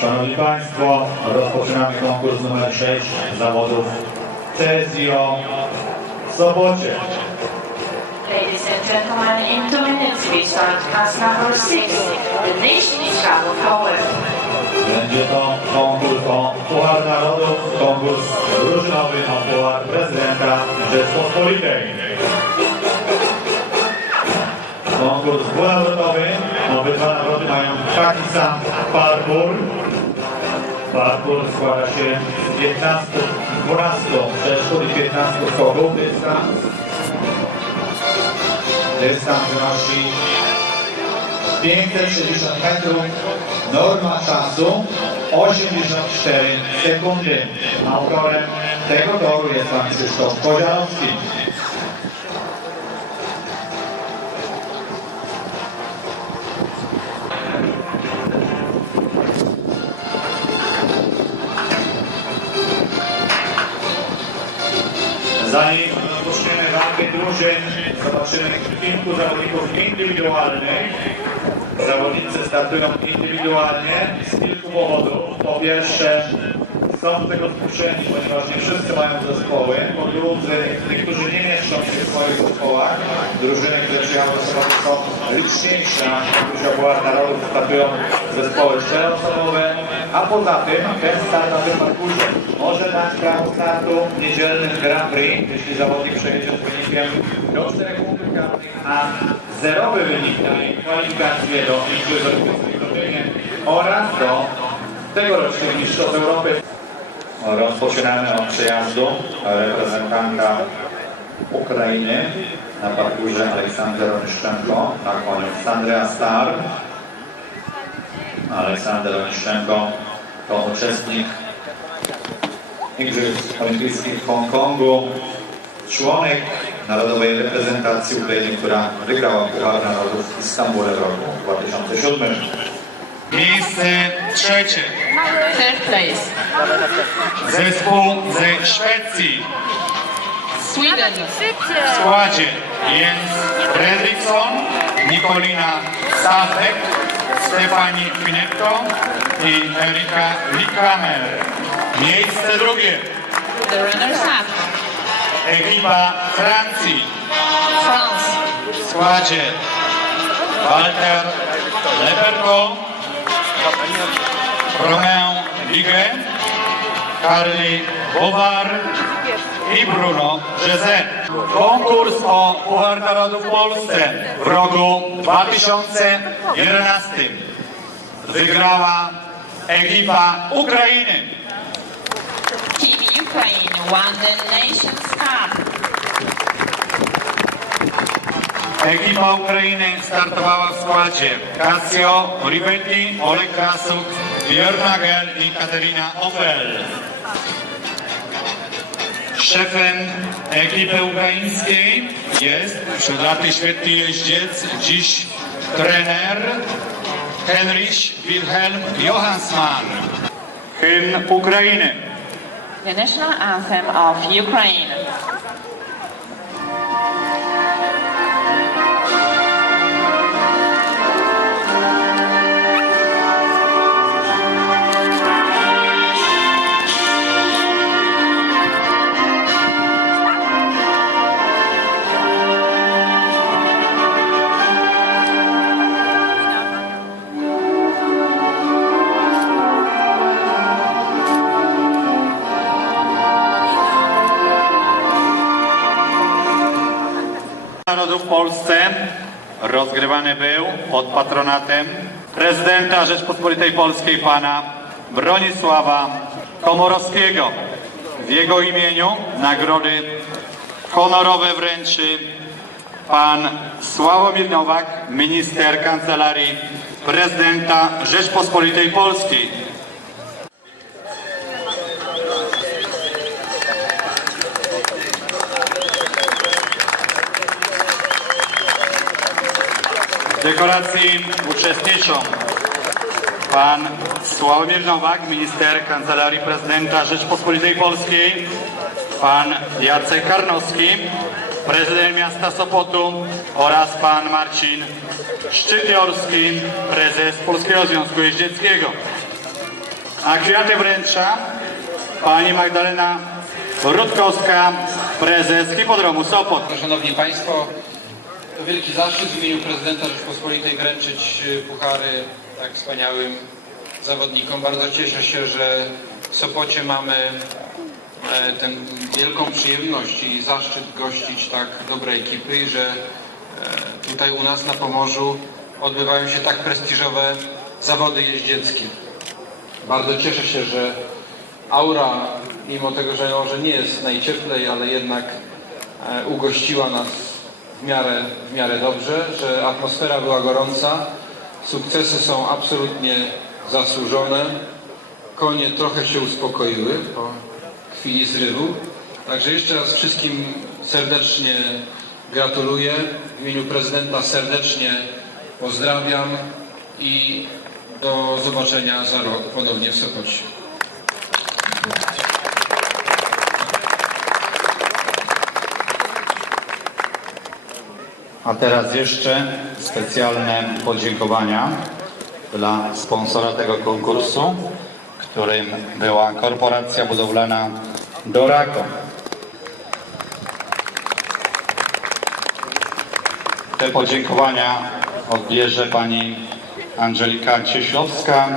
Szanowni Państwo, rozpoczynamy konkurs numer 6 zawodów Cezio w Sobocie. Ladies and gentlemen, in two minutes we start class number six, the Nations Travel Power. Będzie to konkurs o Puchar Narodów, konkurs drużynowy o Puchar Prezydenta Rzeczpospolitej. Konkurs dwunawrotowy, obydwa nagrody mają taki sam parkour. Parkour składa się z 15, 12 przeszkód i 15 skoków. Dystans, dystans wynosi 560 metrów, norma czasu 84 sekundy. Autorem tego toru jest pan Krzysztof Koziarowski. Zanim rozpoczniemy walkę drużyn, zobaczymy kilku zawodników indywidualnych. Zawodnicy startują indywidualnie z kilku powodów. Po pierwsze, są do tego zmuszeni, ponieważ nie wszyscy mają zespoły. Po drugie, niektórzy nie mieszczą się w swoich zespołach. Drużyny, które przyjechały do są liczniejsze. Dużo Puchar Narodów startują zespoły czteroosobowe. A poza tym, ten start na tym parkurze może dać prawo startu w niedzielnym Grand Prix, jeśli zawodnik przejedzie z wynikiem do 4 punktów a zerowy wynik daje kwalifikacje do Igrzysk Olimpijskich oraz do tegorocznych Mistrzostw Europy. Rozpoczynamy od przejazdu reprezentanta Ukrainy na parkurze Aleksander Onyszczenko na koniu Sandrea Star. Aleksander Onyszczenko to uczestnik Igrzysk Olimpijskich w Hongkongu, członek narodowej reprezentacji Ukrainy, która wygrała Puchar Narodów w Istambule w roku 2007. Miejsce trzecie. Third place, Zespół ze Szwecji. Sweden. W składzie Jens Fredriksson, Nikolina Stafek, Stefani Pinetto i Erika Likramer. Miejsce drugie. The runners-up, Ekipa Francji. France. W składzie Walter Leperko, Romain Ligę, Carly Bowar i Bruno Jezet. Konkurs o Puchar Narodów w Polsce w roku 2011 wygrała ekipa Ukrainy. Team Ukraine won the Nations Cup. Ekipa Ukrainy startowała w składzie Casio Ribetti, Oleg Krasuk, Björn Nagel i Katerina Ofel. Szefem ekipy ukraińskiej jest przed laty świetny jeździec, dziś trener Henrich Wilhelm Johansman. Hymn Ukrainy. The national anthem of Ukraine. Narodów w Polsce rozgrywany był pod patronatem prezydenta Rzeczpospolitej Polskiej pana Bronisława Komorowskiego. W jego imieniu nagrody honorowe wręczy pan Sławomir Nowak, minister Kancelarii Prezydenta Rzeczpospolitej Polskiej. Dekoracji uczestniczą pan Sławomir Nowak, minister Kancelarii Prezydenta Rzeczpospolitej Polskiej, pan Jacek Karnowski, prezydent miasta Sopotu oraz pan Marcin Szczypiorski, prezes Polskiego Związku Jeździeckiego. A kwiaty wręcza pani Magdalena Rutkowska, prezes Hipodromu Sopot. Szanowni Państwo, wielki zaszczyt w imieniu prezydenta Rzeczpospolitej wręczyć y, puchary tak wspaniałym zawodnikom. Bardzo cieszę się, że w Sopocie mamy e, tę wielką przyjemność i zaszczyt gościć tak dobre ekipy i że e, tutaj u nas na Pomorzu odbywają się tak prestiżowe zawody jeździeckie. Bardzo cieszę się, że aura, mimo tego, że może nie jest najcieplej, ale jednak e, ugościła nas w miarę, w miarę dobrze, że atmosfera była gorąca, sukcesy są absolutnie zasłużone, konie trochę się uspokoiły po chwili zrywu. Także jeszcze raz wszystkim serdecznie gratuluję. W imieniu prezydenta serdecznie pozdrawiam i do zobaczenia za rok ponownie w Sopocie. A teraz jeszcze specjalne podziękowania dla sponsora tego konkursu, którym była korporacja budowlana Dorako. Te podziękowania odbierze pani Angelika Cieślowska,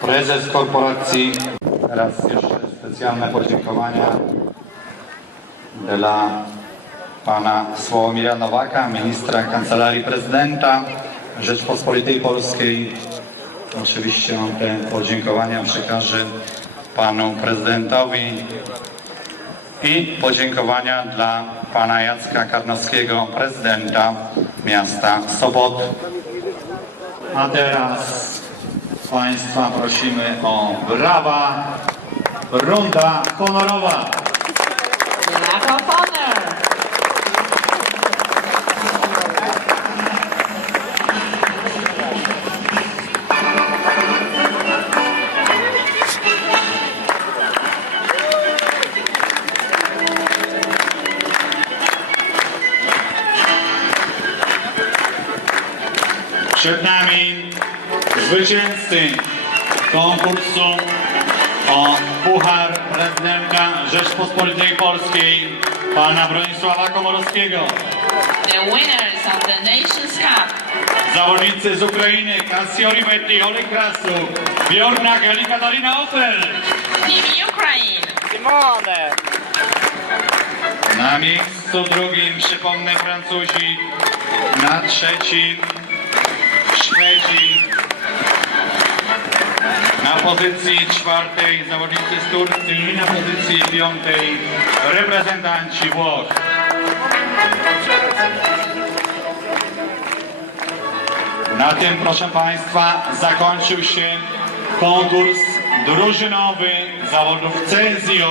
prezes korporacji. Teraz jeszcze specjalne podziękowania dla pana Sławomira Nowaka, ministra Kancelarii Prezydenta Rzeczpospolitej Polskiej. Oczywiście on te podziękowania przekaże panu prezydentowi i podziękowania dla pana Jacka Karnowskiego, prezydenta miasta Sobot. A teraz państwa prosimy o brawa, runda honorowa. Of Honor. Przed nami zwycięzcy konkursu o Puchar Prezydenta Rzeczpospolitej Polskiej, pana Bronisława Komorowskiego. The winners of the Nations Cup. Zawodnicy z Ukrainy Cassio Rivetti, Oleg Krasuk, Bjorna Geli Katarina Ofel. Team Ukraine. Na miejscu drugim, przypomnę, Francuzi. Na trzecim Szwedzi. Na pozycji czwartej zawodnicy z Turcji na pozycji piątej reprezentanci Włoch. Na tym, proszę Państwa, zakończył się konkurs drużynowy zawodów Cezio.